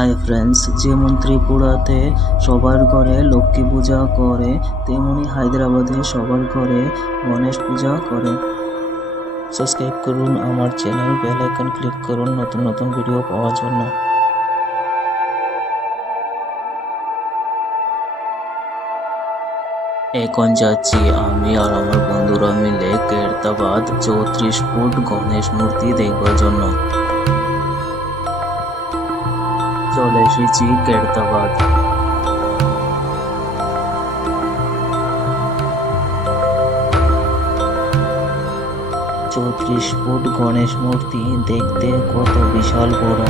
Hi friends, যেমন ত্রিপুরাতে সবার ঘরে লক্ষ্মী পূজা করে তেমনি হায়দ্রাবাদে সবার ঘরে গণেশ পূজা করে। সাবস্ক্রাইব করুন আমার চ্যানেল, বেল আইকন ক্লিক করুন নতুন নতুন ভিডিও পাওয়ার জন্য। এখন যাচ্ছি আমি আর আমার বন্ধুরা মিলে কেরতাবাদ 34 ফুট গণেশ মূর্তি দেখবার জন্য। চলে এসেছি কেরতাবাদ। 34 ফুট গণেশ মূর্তি দেখতে কত বিশাল বড়।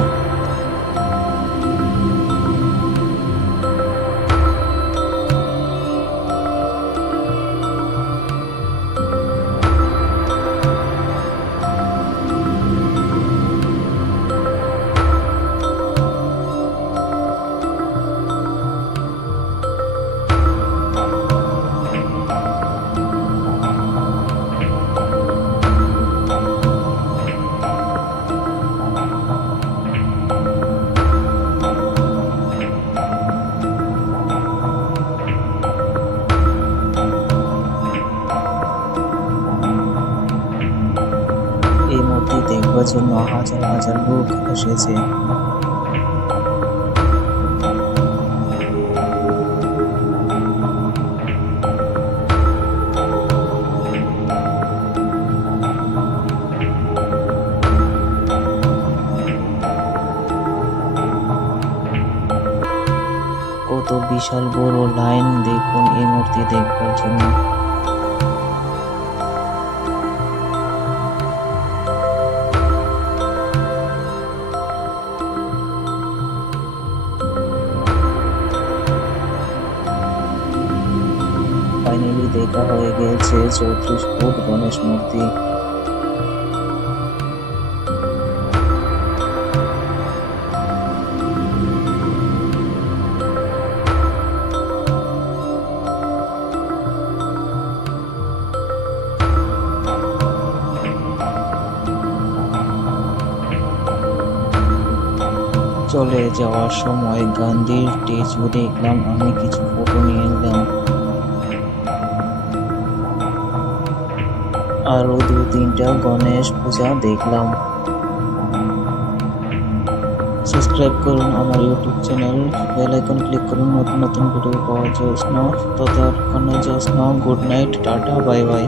এই মূর্তি দেখবার জন্য হাজার হাজার লোক এসেছে। কত বিশাল বড় লাইন দেখুন এই মূর্তি দেখবার জন্য। ফাইনালি দেখা হয়ে গেছে 34 ফুট গণেশ মূর্তি। চলে যাওয়ার সময় গান্ধীর স্ট্যাচু দেখলাম, আমি কিছু ফটো নিয়ে নিলাম। আরো 2-3টা গণেশ পূজা দেখলাম। সাবস্ক্রাইব করুন আমার YouTube channel, bell icon click করুন নতুন নতুন ভিডিও পাওয়ার জন্য। ততক্ষণের জন্য good night, tata, bye by.